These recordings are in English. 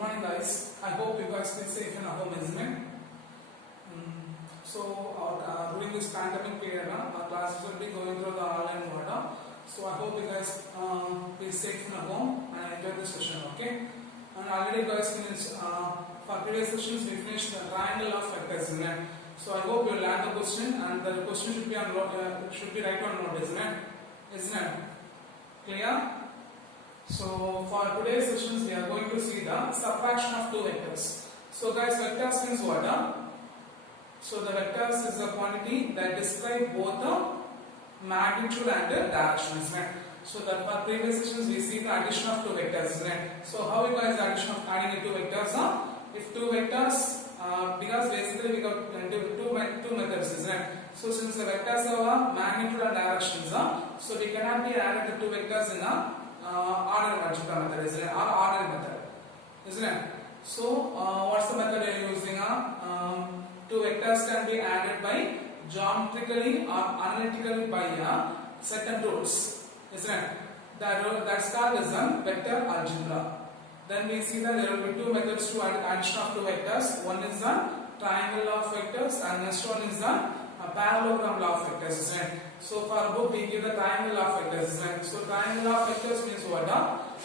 morning guys. I hope you guys stay safe in home, isn't it? During this pandemic period, our classes will be going through the online mode. So I hope you guys be safe in home and enjoy the session, okay? And already guys finished, for previous sessions we finished the triangle of vectors, isn't it? So I hope you learn the question and the question should be right on note, isn't it? Isn't it? Clear? So for today's sessions we are going to see the subtraction of two vectors. So guys, vectors means what? So the vectors is a quantity that describe both the magnitude and the direction, isn't it? So that for previous sessions we see the addition of two vectors, isn't it? So how you guys addition of adding two vectors? If two vectors, because basically we got two methods, isn't it? So since the vectors have magnitude and directions, so we cannot be added the two vectors in a order algebra method, isn't it? Or order method, isn't it? So what's the method you are using? Two vectors can be added by geometrically or analytically by certain rules, isn't it? That's called as a vector algebra. Then we see that there will be two methods to addition of two vectors. One is the triangle law of vectors and next one is the parallelogram law of vectors, isn't it? So for book we give the triangle law of vectors, isn't it? So triangle law of vectors means what?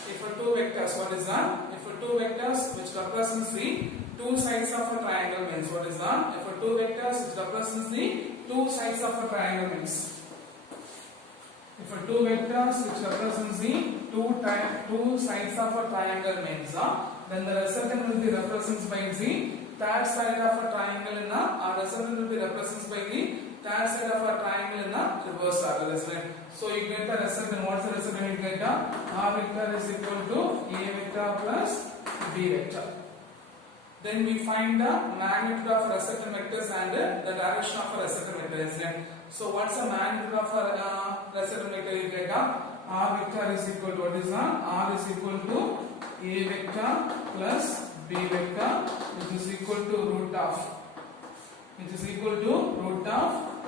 If for two vectors, what is that? If for two vectors which represents the two sides of a triangle means what is that? If for two vectors which represents the two sides of a triangle means. If for two vectors which represents the two sides of a triangle means, then the resultant will be represented by the third side of a triangle in a resultant will be represented by the third side of a triangle in a reverse order, isn't it? So you get the resultant. What's the resultant? You get R vector is equal to A vector plus B vector. Then we find the magnitude of resultant vectors and the direction of a resultant vector, isn't it? So what's the magnitude of a resultant vector? You get R vector is equal to what is R is equal to A vector plus B vector, which is equal to root of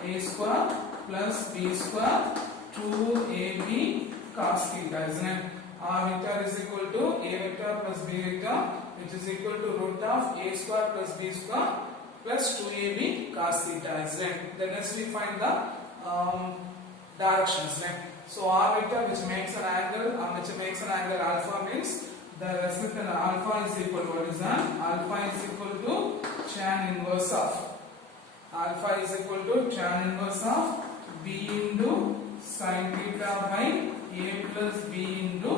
A square plus B square 2AB cos theta, isn't it? R vector is equal to A vector plus B vector, which is equal to root of A square plus B square plus 2AB cos theta, isn't it? Then next we find the directions, right? So R vector which makes an angle alpha means the resultant alpha is equal to what is that? Alpha is equal to tan inverse of B into sin theta by A plus B into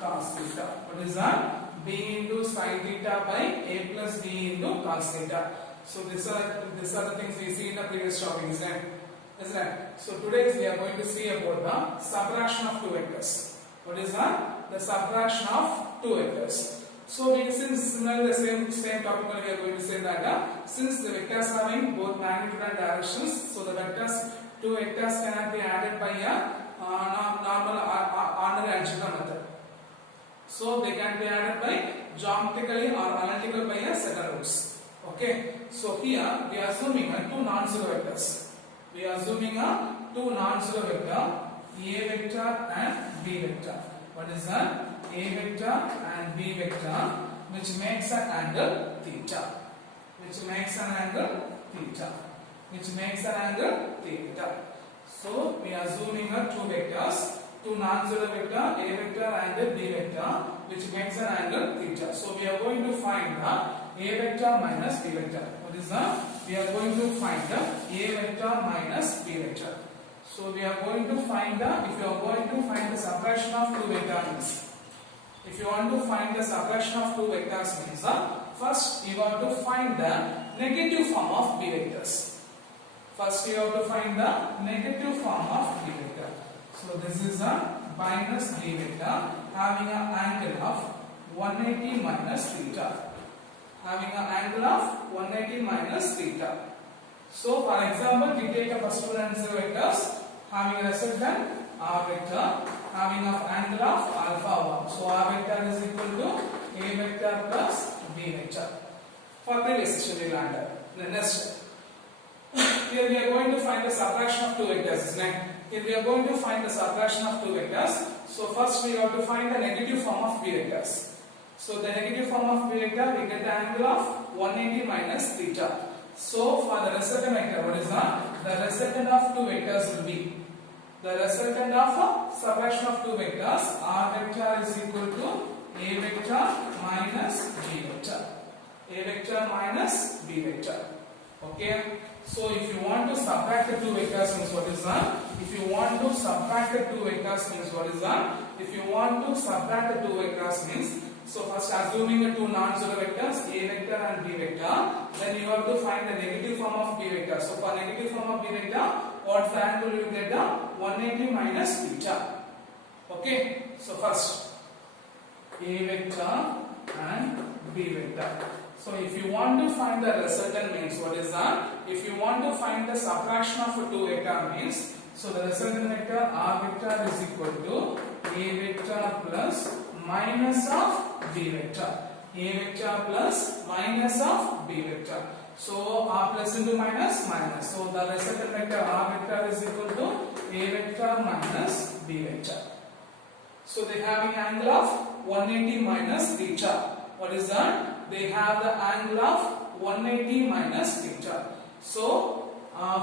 cos theta. What is that? B into sin theta by A plus B into cos theta. So these are the things we see in the previous topic, isn't it? So today we are going to see about the subtraction of two vectors. What is that? The subtraction of two vectors. So since similarly the same topic we are going to say that since the vectors having both magnitude and directions, so the two vectors cannot be added by a normal ordinary algebra method. So they can be added by geometrically or analytically by a set of rules. Okay. So here we are assuming two non-zero vectors. We are assuming two non-zero vector, A vector and B vector. What is that? A vector and B vector, which makes an angle theta. So we are assuming two vectors, two non-zero vector, A vector and B vector, which makes an angle theta. So we are going to find the A vector minus B vector. What is that? We are going to find the A vector minus B vector. So we are going to find if you are going to find the subtraction of two vectors. If you want to find the subtraction of two vectors means, first you want to find the negative form of B vectors. First you have to find the negative form of B vector. So this is a minus B vector having an angle of 180 minus theta. So for example, we take a first two non-zero vectors having a resultant R vector having an angle of alpha 1. So R vector is equal to A vector plus B vector. For previous session we learned. The next here we are going to find the subtraction of two vectors, isn't it? Here we are going to find the subtraction of two vectors. So first we have to find the negative form of B vectors. So the negative form of B vector, we get the angle of 180 minus theta. So for the resultant vector, what is that? The resultant of two vectors will be the resultant of subtraction of two vectors. R vector is equal to A vector minus B vector. A vector minus B vector. Okay. So if you want to subtract the two vectors, means what is that? If you want to subtract the two vectors, means what is that? If you want to subtract the two vectors, means, so first assuming the two non-zero vectors A vector and B vector, then you have to find the negative form of B vector. So for negative form of B vector, what's the angle you get? 180 minus theta. Okay. So first A vector and B vector. So if you want to find the resultant, means what is that? If you want to find the subtraction of a two vector, means, so the resultant vector R vector is equal to A vector plus minus of B vector. A vector plus minus of B vector. So R plus into minus, minus. So the resultant vector R vector is equal to A vector minus B vector. So they have an angle of 180 minus theta. What is that? They have the angle of 180 minus theta. So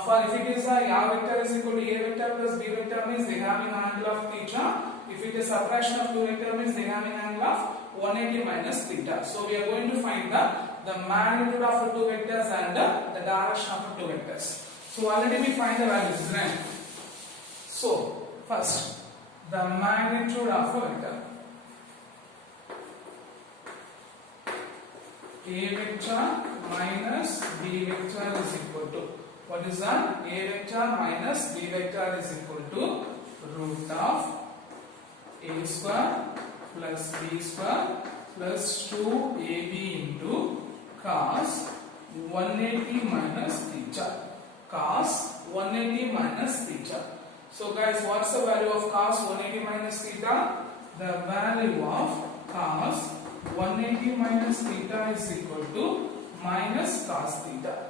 for if it is a R vector is equal to A vector plus B vector, means they have an angle of theta. If it is subtraction of two vector, means they have an angle of 180 minus theta. So we are going to find the magnitude of the two vectors and the direction of the two vectors. So already we find the values, right? So first the magnitude of a vector. A vector minus B vector is equal to, what is that? A vector minus B vector is equal to root of A square plus B square plus 2AB into cos 180 minus theta. Cos 180 minus theta. So guys, what's the value of cos 180 minus theta? The value of cos 180 minus theta is equal to minus cos theta.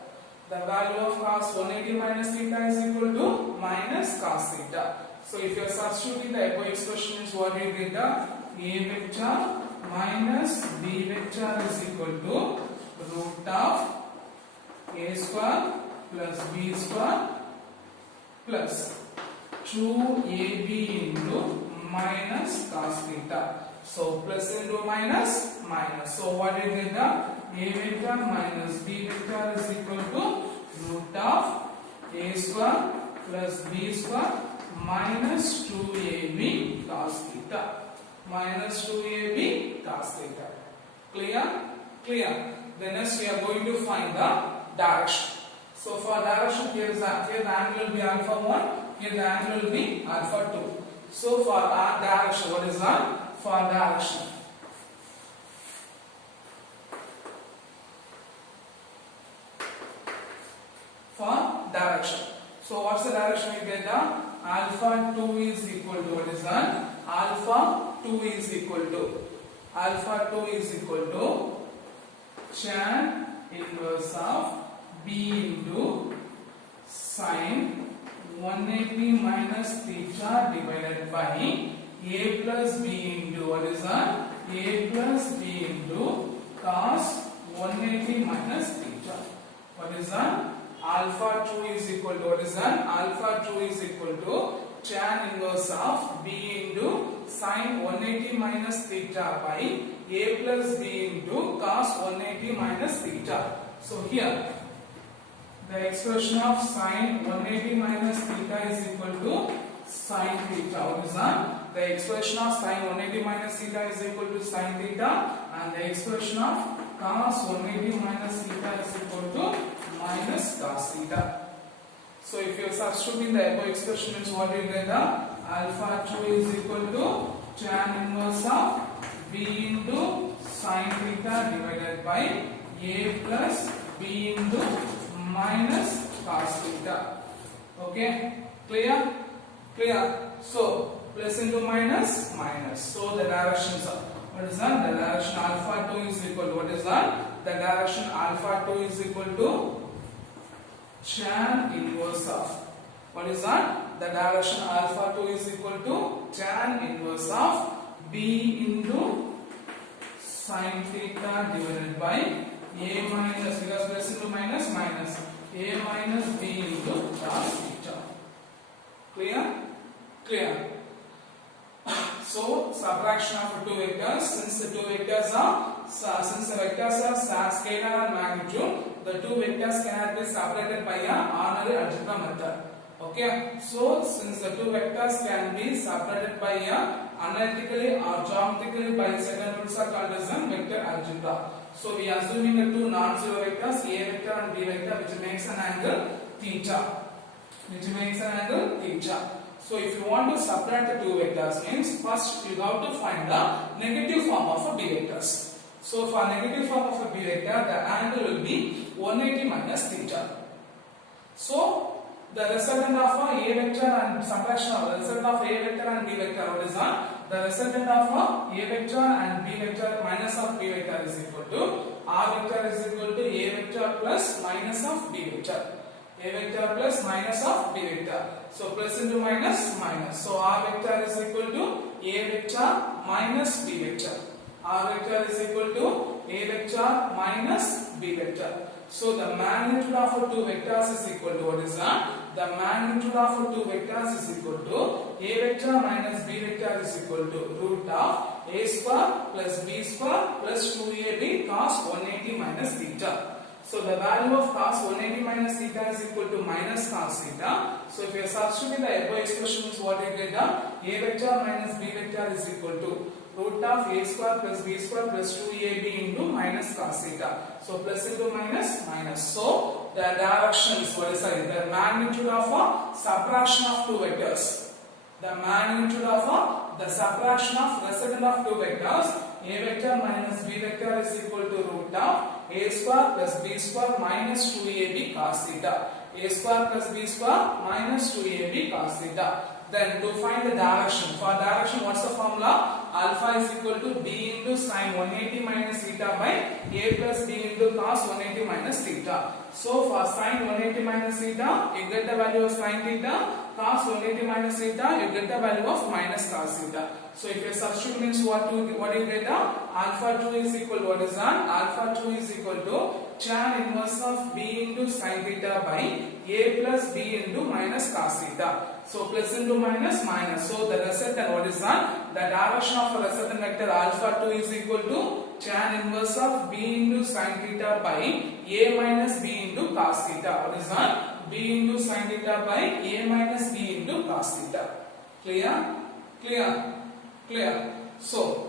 The value of cos 180 minus theta is equal to minus cos theta. So if you are substituting the above expression, is what you get? A vector minus B vector is equal to root of A square plus B square plus 2AB into minus cos theta. So plus into minus, minus. So what you get? A vector minus B vector is equal to root of A square plus B square minus 2AB cos theta. Minus 2AB cos theta. Clear? Clear. Then next we are going to find the direction. So for direction, here the angle will be alpha 1, here the angle will be alpha 2. So for our direction, what is that? For direction, so what's the direction we get? Alpha 2 is equal to, what is that? Alpha 2 is equal to tan inverse of B into sin 180 minus theta divided by A plus B into, what is that? A plus B into cos 180 minus theta. What is that? Alpha 2 is equal to, what is that? Alpha 2 is equal to tan inverse of B into sin 180 minus theta by A plus B into cos 180 minus theta. So here the expression of sin 180 minus theta is equal to sin theta. What is that? The expression of sin 180 minus theta is equal to sin theta, and the expression of cos 180 minus theta is equal to minus cos theta. So if you are substituting the above expression, means what you get? Alpha 2 is equal to tan inverse of B into sin theta divided by A plus B into minus cos theta. Okay, clear? Clear. So plus into minus, minus. So the directions are, what is that? The direction alpha 2 is equal to, what is that? The direction alpha 2 is equal to tan inverse of, what is that? The direction alpha 2 is equal to tan inverse of B into sin theta divided by a minus, because plus into minus minus, a minus b into cos theta. Clear? Clear. So subtraction of two vectors, since the vectors are scalar and magnitude, the two vectors cannot be separated by a ordinary algebra method. Okay, so since the two vectors can be separated by a analytically or geometrically by second rules are called as a vector algebra. So we are assuming the two non-zero vectors a vector and b vector, which makes an angle theta. So if you want to separate the two vectors, means first you have to find the negative form of a b vectors. So for negative form of a b vector, the angle will be 180 minus theta. So the resultant of a vector and subtraction of the resultant of a vector and b vector, what is that? The resultant of a vector and b vector minus of b vector is equal to r vector is equal to a vector plus minus of b vector. A vector plus minus of b vector. So plus into minus minus. So r vector is equal to a vector minus b vector. R vector is equal to a vector minus b vector. So the magnitude of two vectors is equal to, what is that? The magnitude of two vectors is equal to a vector minus b vector is equal to root of a square plus b square plus 2ab cos 180 minus theta. So the value of cos 180 minus theta is equal to minus cos theta. So if you substitute the above expressions, what you get? A vector minus b vector is equal to root of a square plus b square plus 2ab into minus cos theta. So plus into minus minus. So the directions, what is that? The magnitude of a subtraction of two vectors. The magnitude of the subtraction of resultant of two vectors, a vector minus b vector is equal to root of a square plus b square minus 2ab cos theta. A square plus b square minus 2ab cos theta. Then to find the direction, for direction what's the formula? Alpha is equal to b into sin 180 minus theta by a plus b into cos 180 minus theta. So for sin 180 minus theta, you get the value of sin theta. Cos 180 minus theta, you get the value of minus cos theta. So if you substitute, means what do you get? Alpha 2 is equal to, what is that? Alpha 2 is equal to tan inverse of b into sin theta by a plus b into minus cos theta. So plus into minus minus. So the resultant, what is that? The direction of a resultant vector alpha 2 is equal to tan inverse of b into sin theta by a minus b into cos theta. What is that? B into sin theta by a minus b into cos theta. Clear? Clear? Clear? So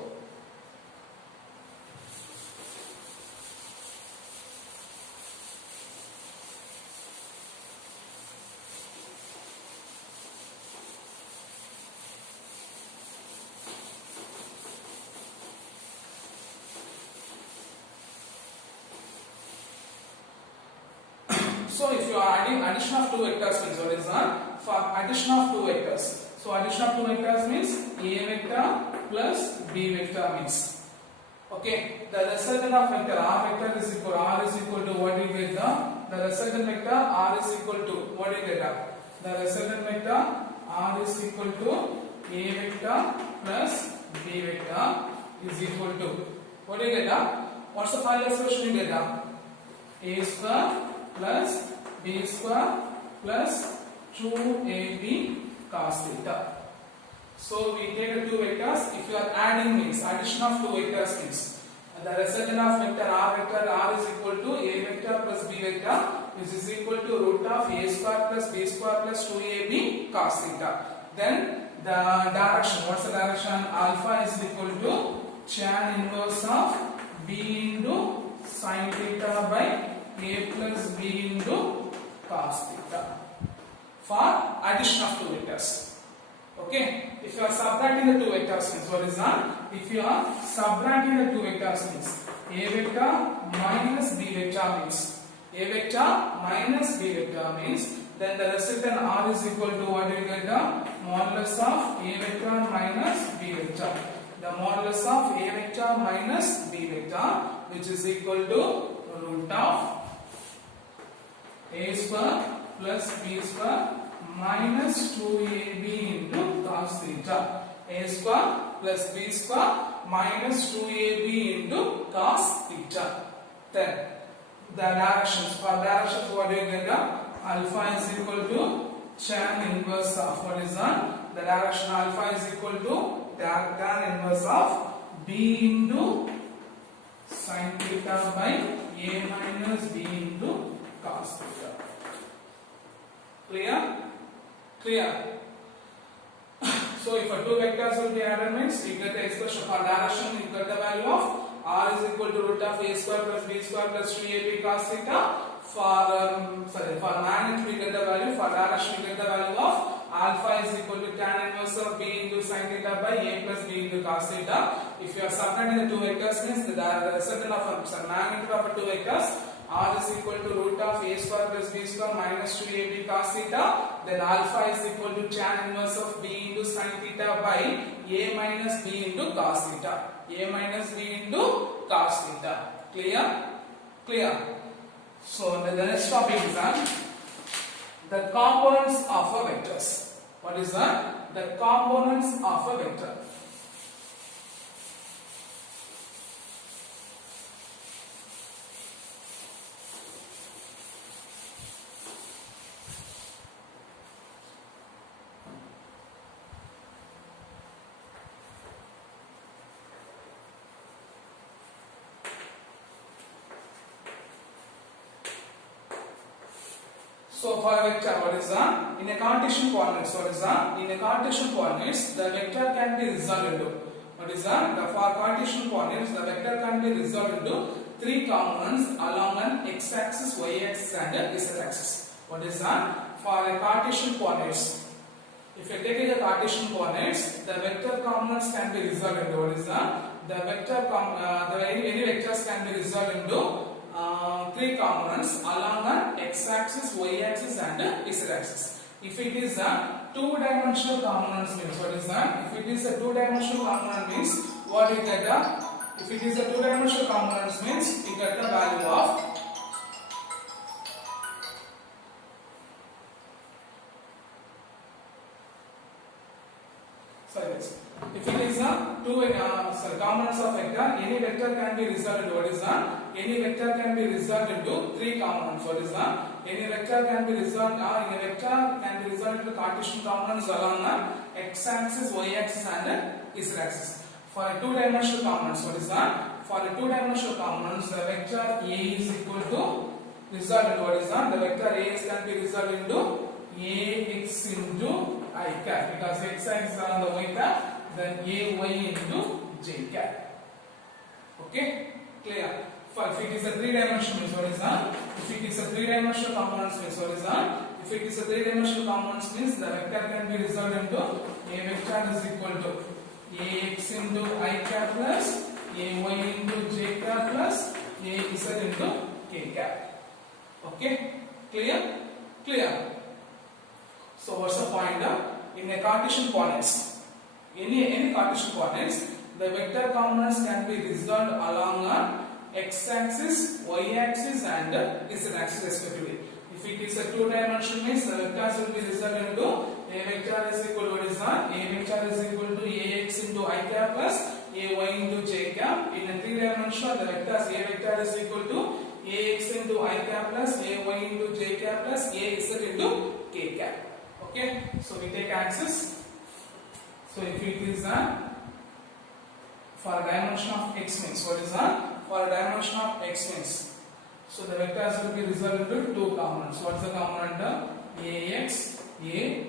So if you are adding addition of two vectors, means what is that? For addition of two vectors. So addition of two vectors means a vector plus b vector means. Okay. The resultant of vector r vector is equal to what you get? The resultant vector r is equal to what you get? The resultant vector r is equal to a vector plus b vector is equal to what do you get? What's the final expression you get? A square plus b square plus 2ab cos theta. So we take the two vectors. If you are adding, means addition of two vectors means the resultant of vector r is equal to a vector plus b vector, which is equal to root of a square plus b square plus 2ab cos theta. Then the direction, what's the direction? Alpha is equal to tan inverse of b into sin theta by a plus b into cos theta for addition of two vectors. Okay. If you are subtracting the two vectors, means what is that? If you are subtracting the two vectors, means a vector minus b vector means a vector minus b vector means then the resultant r is equal to what you get? Modulus of a vector minus b vector. The modulus of a vector minus b vector, which is equal to root of a square plus b square minus 2ab into cos theta. A square plus b square minus 2ab into cos theta. Then the directions, for directions what do you get? Alpha is equal to tan inverse of what is that? The direction alpha is equal to tan inverse of b into sin theta by a minus b into cos theta. Clear? Clear? So if two vectors will be added means you get the expression for direction, you get the value of r is equal to root of a square plus b square plus 2ab cos theta. For magnitude you get the value, for direction you get the value of alpha is equal to tan inverse of b into sin theta by a plus b into cos theta. If you are subtracting the two vectors means the result of magnitude of two vectors, r is equal to root of a square plus b square minus 2ab cos theta. Then alpha is equal to tan inverse of b into sin theta by a minus b into cos theta. A minus b into cos theta. Clear? Clear? So the next topic is the components of a vectors. What is that? The components of a vector. So for a vector, what is that? In a Cartesian coordinates, what is that? In a Cartesian coordinates, the vector can be resolved into, what is that? For Cartesian coordinates, the vector can be resolved into three components along an x-axis, y-axis and z-axis. What is that? For a Cartesian coordinates, if you take a Cartesian coordinates, the vector components can be resolved into, what is that? The vector, any vectors can be resolved into three components along an x-axis, y-axis and z-axis. If it is a two-dimensional components means what is that? If it is a two-dimensional component means what you get? If it is a two-dimensional components means you get the value of if it is a components of vector, any vector can be resolved into what is that? Any vector can be resolved into three components. What is that? Any vector can be resolved, in a vector can be resolved into Cartesian components along the x-axis, y-axis and z-axis. For a two-dimensional components, what is that? For a two-dimensional components, the vector A is equal to resolved into what is that? The vector A can be resolved into ax into I cap, because x-axis is along the y cap, then ay into j cap. Okay, clear? For if it is a three-dimensional means what is that? If it is a three-dimensional components means what is that? If it is a three-dimensional components means the vector can be resolved into a vector is equal to ax into I cap plus ay into j cap plus az into k cap. Okay, clear? Clear? So what's the point? In a Cartesian coordinates, any Cartesian coordinates, the vector components can be resolved along a x-axis, y-axis and z-axis respectively. If it is a two-dimensional means the vectors will be resolved into a vector is equal to what is that? A vector is equal to ax into I cap plus ay into j cap. In a three-dimensional, the vectors a vector is equal to ax into I cap plus ay into j cap plus az into k cap. Okay, so we take axis. So if it is for a dimension of x means what is that? For a dimension of x means, so the vectors will be resolved into two components. What is the component? Ax, ay,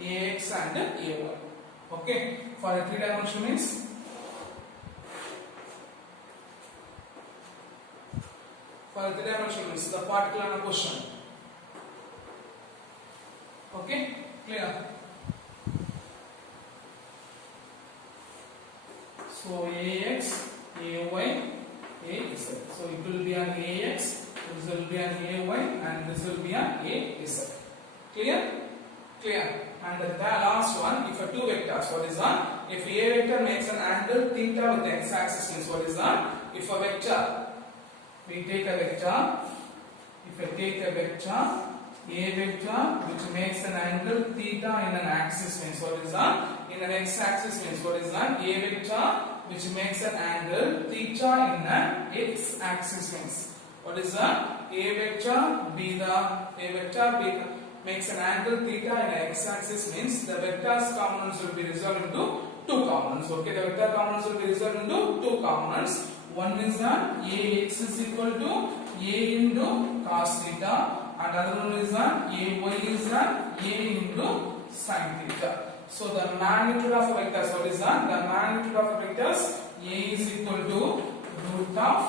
ax and ay. Okay, for a three-dimensional means the particular question. Okay, clear? So ax, ay, az. So it will be an ax, this will be an ay, and this will be an az. Clear? Clear? And the last one, if a two vectors, what is that? If a vector makes an angle theta with x-axis means what is that? If a vector, we take a vector, if I take a vector which makes an angle theta in an axis means what is that? in an x-axis means what is that? A vector which makes an angle theta in an x-axis means what is that? A vector makes an angle theta in an x-axis means the vector's components will be resolved into two components. Okay, the vector components will be resolved into two components. One is that Ax is equal to A into cos theta, and other one is that Ay is that A into sin theta. So the magnitude of vectors, what is that? The magnitude of vectors A is equal to root of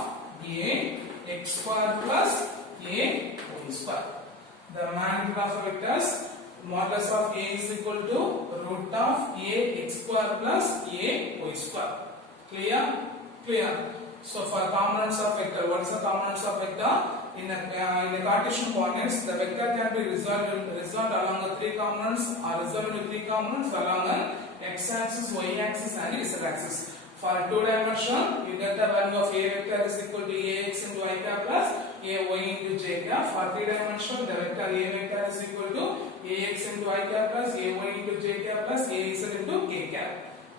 A x square plus A y square. The magnitude of vectors modulus of A is equal to root of A x square plus A y square. Clear? Clear. So for components of vector, what is the components of vector? In a Cartesian coordinates, the vector can be resolved along the three components or resolved into three components along an x-axis, y-axis and z-axis. For a two-dimensional, you get the value of A vector is equal to Ax into I cap plus Ay into j cap. For three-dimensional, the vector A vector is equal to Ax into I cap plus Ay into j cap plus Az into k cap.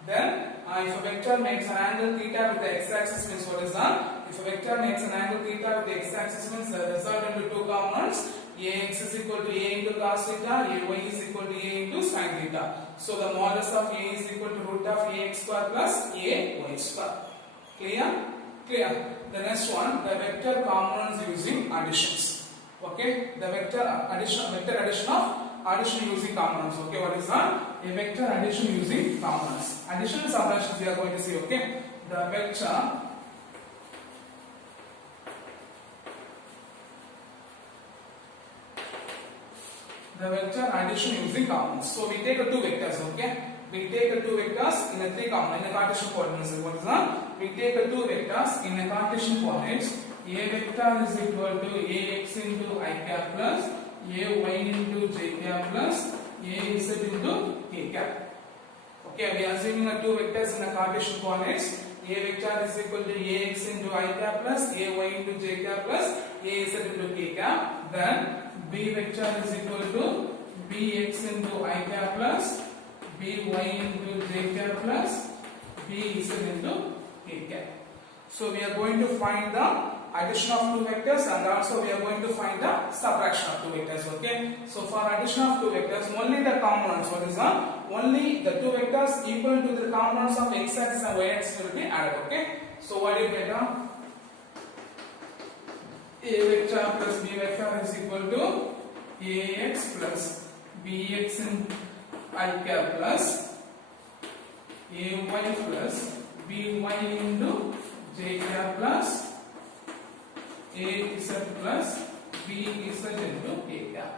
Then, if a vector makes an angle theta with the x-axis means what is that? If a vector makes an angle theta with the x-axis means the result into two components. Ax is equal to A into cos theta, Ay is equal to A into sin theta. So the modulus of A is equal to root of Ax square plus Ay square. Clear? Clear. The next one, the vector components using additions. Okay, the vector addition using components. Okay, what is that? A vector addition using components. Addition and subtraction we are going to see. Okay, the vector addition using components. So we take two vectors. Okay, we take two vectors in a three component in a Cartesian coordinates. What is that? We take two vectors in a Cartesian coordinates. A vector is equal to Ax into I cap plus Ay into j cap plus Az into k cap. Okay, we are assuming two vectors in a Cartesian coordinates. A vector is equal to Ax into I cap plus Ay into j cap plus Az into k cap. Then B vector is equal to Bx into I cap plus By into j cap plus Bz into k cap. So we are going to find the addition of two vectors and also we are going to find the subtraction of two vectors. Okay, so for addition of two vectors, only the components, what is that? Only the two vectors equal to the components of x-axis and y-axis will be added. Okay, so what do you get? A vector plus B vector is equal to Ax plus Bx in I cap plus Ay plus By into j cap plus Az plus Bz into k cap.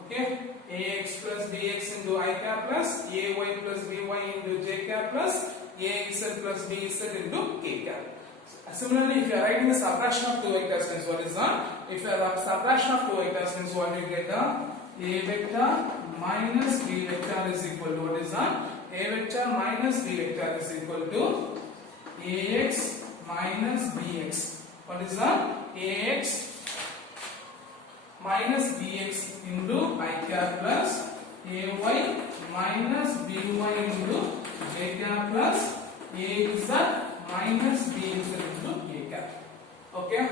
Okay, Ax plus Bx into I cap plus Ay plus By into j cap plus Az plus Bz into k cap. Similarly, if you are writing the subtraction of two vectors, means what is that? If you are subtraction of two vectors, means what you get? A vector minus B vector is equal to what is that? A vector minus B vector is equal to Ax minus Bx. What is that? Ax minus Bx into I cap plus Ay minus By into j cap plus Az minus Bz into k cap. Okay.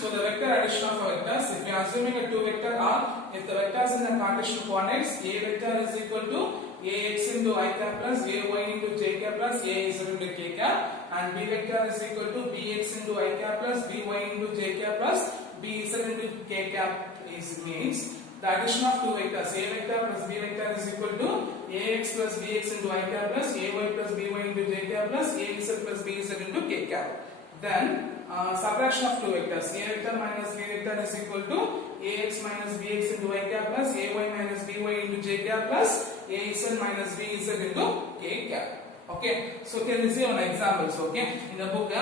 So the vector addition of vectors, if you are assuming a two vector R, if the vectors in the Cartesian coordinates, A vector is equal to Ax into I cap plus Ay into j cap plus Az into k cap, and B vector is equal to Bx into I cap plus By into j cap plus Bz into k cap means the addition of two vectors A vector plus B vector is equal to Ax plus Bx into I cap plus Ay plus By into j cap plus Az plus Bz into k cap. Then subtraction of two vectors A vector minus B vector is equal to Ax minus Bx into I cap plus Ay minus By into j cap plus Az minus Bz into k cap. Okay, so can you see on examples? Okay, in the book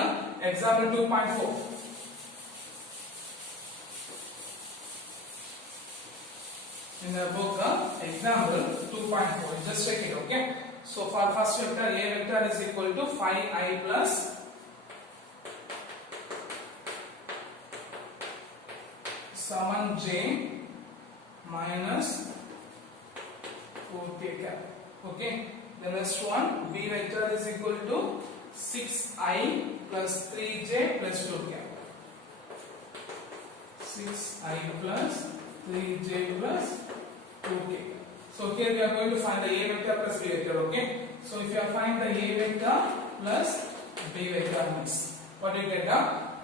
example 2.4. In the book example 2.4, just check it. Okay, so for first vector A vector is equal to 5i plus summon j minus 4k cap. Okay, the next one, B vector is equal to 6i plus 3j plus 2k. 6i plus 3j plus 2k. So here we are going to find the A vector plus B vector. Okay, so if you find the A vector plus B vector means what do you get?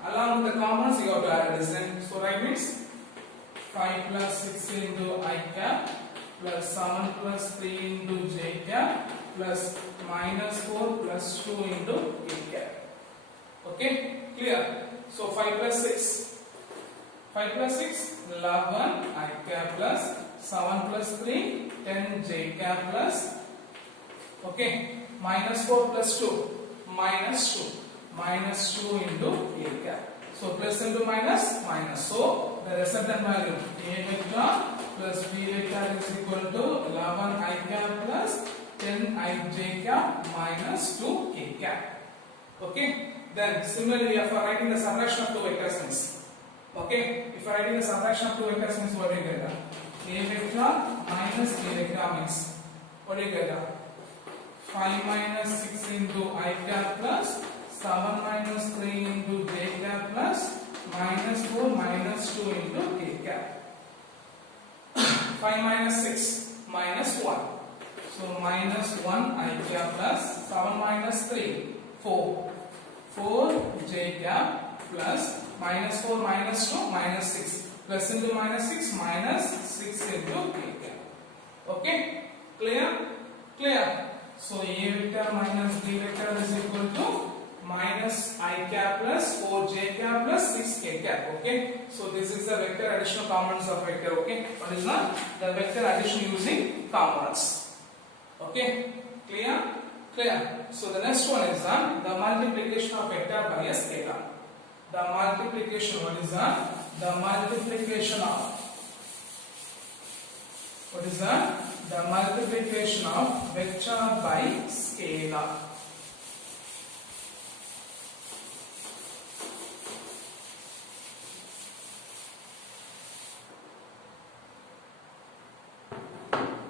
Along with the components you have to add addition. So right means 5 plus 6 into I cap plus 7 plus 3 into j cap plus minus 4 plus 2 into k cap. Okay, clear? So 5 plus 6. 5 plus 6, 11 I cap plus 7 plus 3, 10 j cap plus, okay, minus 4 plus 2, minus 2. Minus 2 into A cap. So plus into minus, minus. So the resultant value A vector plus B vector is equal to 11 I cap plus 10 I j cap minus 2 K cap. Okay. Then similarly we are for writing the subtraction of two vectors means. Okay. If I writing the subtraction of two vectors means what do you get? A vector minus A vector means what do you get? 5 minus 6 into I cap plus 7 minus 3 into j cap plus minus 4 minus 2 into k cap. 5 minus 6 minus 1. So minus 1 I cap plus 7 minus 3 4. 4 j cap plus minus 4 minus 2 minus 6 plus into minus 6 minus 6 into k cap. Okay, clear? Clear. So A vector minus B vector is equal to minus I cap plus 4j cap plus 6k cap. Okay, so this is the vector additional components of vector. Okay, what is that? The vector addition using components. Okay, clear? Clear. So the next one is the multiplication of vector by a scalar. The multiplication, what is that? The multiplication of, what is that? The multiplication of vector by scalar.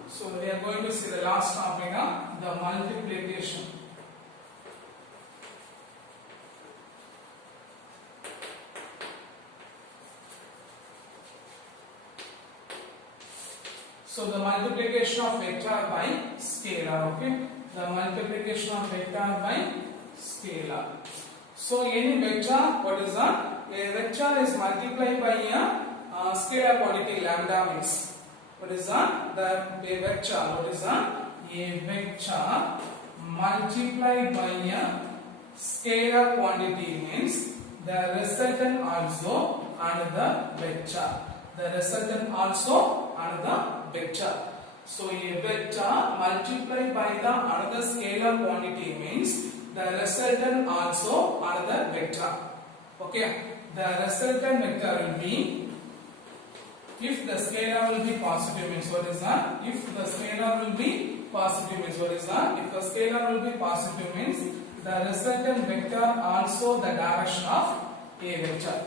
So we are going to see the last topic, the multiplication. So the multiplication of vector by scalar. Okay, the multiplication of vector by scalar. So any vector, what is that? A vector is multiplied by a scalar quantity lambda means. What is that? The vector. What is that? A vector multiplied by a scalar quantity means the resultant also another vector. The resultant also another vector. So a vector multiplied by the another scalar quantity means the resultant also another vector. Okay. The resultant vector will be, if the scalar will be positive means what is that? If the scalar will be positive means what is that? If the scalar will be positive means the resultant vector also the direction of A vector.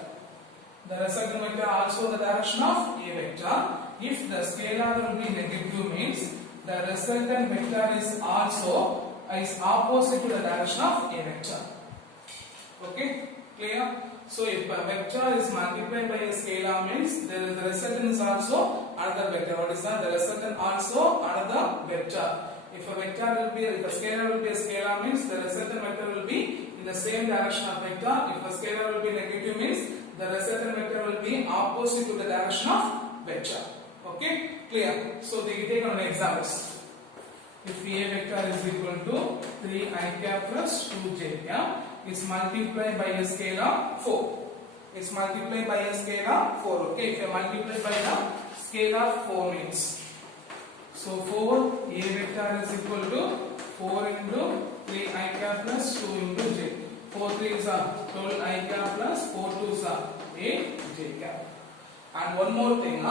The resultant vector also the direction of A vector. If the scalar will be negative means the resultant vector is also opposite to the direction of A vector. Okay, clear? So if a vector is multiplied by a scalar means the resultant is also another vector. What is that? The resultant also another vector. If a vector will be, if a scalar will be a scalar means the resultant vector will be in the same direction of vector. If a scalar will be negative means the resultant vector will be opposite to the direction of vector. Okay, clear? So they take on examples. If A vector is equal to 3 I cap plus 2 j cap is multiplied by a scalar 4. It's multiplied by a scalar 4. Okay, if you multiply by the scalar 4 means, so 4 A vector is equal to 4 into 3 I cap plus 2 into j. 4 3 is 12 I cap plus 4 2 is a j cap. And one more thing,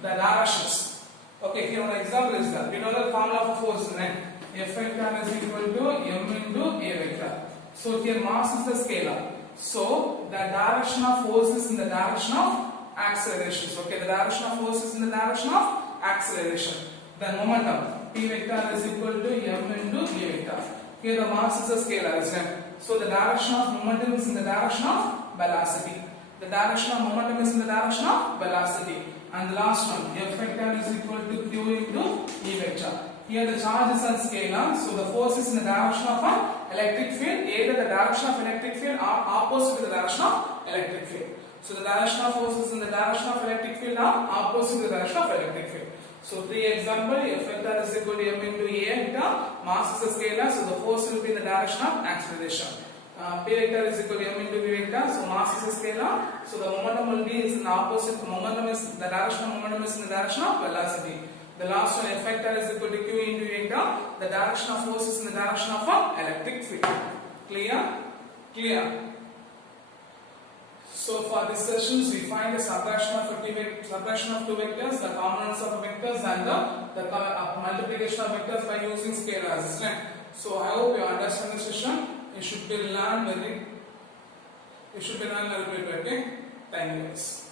the directions. Okay, here one example is that we know the formula for force, right? F vector is equal to m into A vector. So here mass is the scalar. So the direction of force is in the direction of accelerations. Okay, the direction of force is in the direction of acceleration. Then momentum. P vector is equal to m into A vector. Here the mass is a scalar, isn't it? So the direction of momentum is in the direction of velocity. The direction of momentum is in the direction of velocity. And the last one, F vector is equal to Q into E vector. Here the charge is on scalar, so the force is in the direction of an electric field. Either the direction of electric field or opposite to the direction of electric field. So the direction of force is in the direction of electric field or opposite to the direction of electric field. So 3 example, F vector is equal to m into A vector, mass is a scalar, so the force will be in the direction of acceleration. P vector is equal to m into V vector, so mass is a scalar, so the momentum will be in the opposite. Momentum is the direction of momentum is in the direction of velocity. The last one, F vector is equal to Q into V vector, the direction of force is in the direction of an electric field. Clear? Clear. So for this sessions, we find the subtraction of two vectors, the components of vectors, and the multiplication of vectors by using scalars. Isn't it? So I hope you understand the session. It should be learned very quickly. Okay? Thank you guys.